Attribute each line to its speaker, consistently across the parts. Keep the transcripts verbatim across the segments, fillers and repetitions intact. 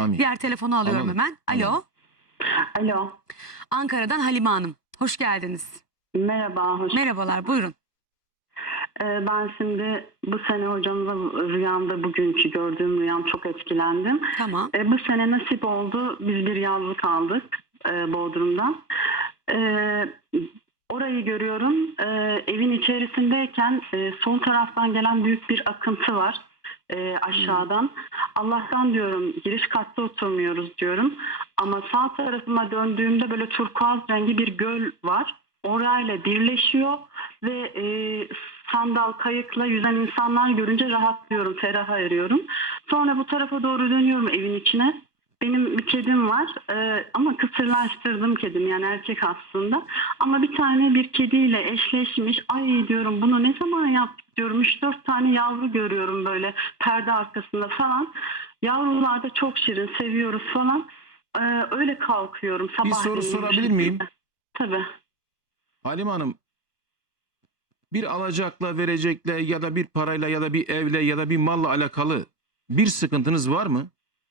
Speaker 1: Amin.
Speaker 2: Diğer telefonu alıyorum
Speaker 1: Alalım.
Speaker 2: hemen. Alo.
Speaker 1: Alalım.
Speaker 3: Alo.
Speaker 2: Ankara'dan Halime Hanım. Hoş geldiniz.
Speaker 3: Merhaba. Hoş
Speaker 2: Merhabalar, buyurun.
Speaker 3: Ee, ben şimdi bu sene hocamla rüyamda bugünkü gördüğüm rüyam çok etkilendim.
Speaker 2: Tamam.
Speaker 3: Ee, bu sene nasip oldu. Biz bir yazlık aldık e, Bodrum'dan. Ee, orayı görüyorum. Ee, evin içerisindeyken e, sol taraftan gelen büyük bir akıntı var. E, aşağıdan. Allah'tan diyorum giriş katta oturmuyoruz diyorum. Ama sağ tarafıma döndüğümde böyle turkuaz rengi bir göl var. Orayla birleşiyor ve e, sandal kayıkla yüzen insanlar görünce rahatlıyorum, ferah eriyorum. Sonra bu tarafa doğru dönüyorum evin içine. Benim bir kedim var e, ama kısırlaştırdım kedim, yani erkek aslında. Ama bir tane bir kediyle eşleşmiş. Ay diyorum, bunu ne zaman yaptık diyorum. üç dört tane yavru görüyorum böyle perde arkasında falan. Yavrular da çok şirin, seviyoruz falan. E, öyle kalkıyorum sabah.
Speaker 1: Bir soru sorabilir miyim?
Speaker 3: Tabii.
Speaker 1: Halime Hanım, bir alacakla, verecekle ya da bir parayla ya da bir evle ya da bir malla alakalı bir sıkıntınız var mı?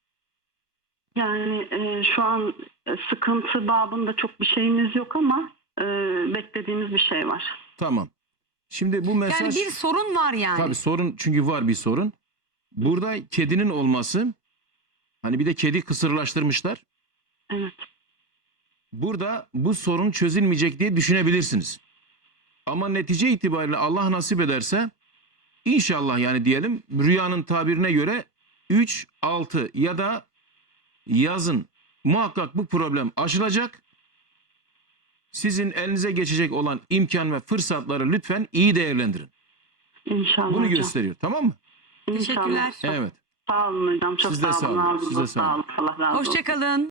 Speaker 3: Yani e, şu an e, sıkıntı babında çok bir şeyimiz yok ama e, beklediğimiz bir şey var.
Speaker 1: Tamam. Şimdi bu mesaj...
Speaker 2: Yani bir sorun var yani.
Speaker 1: Tabii sorun, çünkü var bir sorun. Burada kedinin olması, hani bir de kedi kısırlaştırmışlar.
Speaker 3: Evet.
Speaker 1: Burada bu sorun çözülmeyecek diye düşünebilirsiniz. Ama netice itibariyle Allah nasip ederse inşallah, yani diyelim rüyanın tabirine göre üç altı ya da yazın muhakkak bu problem aşılacak. Sizin elinize geçecek olan imkan ve fırsatları lütfen iyi değerlendirin.
Speaker 3: İnşallah
Speaker 1: Bunu
Speaker 3: hocam.
Speaker 1: gösteriyor, tamam mı?
Speaker 3: İnşallah.
Speaker 2: Teşekkürler.
Speaker 1: Evet.
Speaker 3: Sağ olun hocam. Çok
Speaker 1: Siz de
Speaker 3: sağ
Speaker 1: sağ
Speaker 3: olun.
Speaker 1: olun.
Speaker 3: Ağzınıza
Speaker 1: Siz de sağ olun.
Speaker 3: sağlık. Allah razı olsun.
Speaker 2: Hoşçakalın.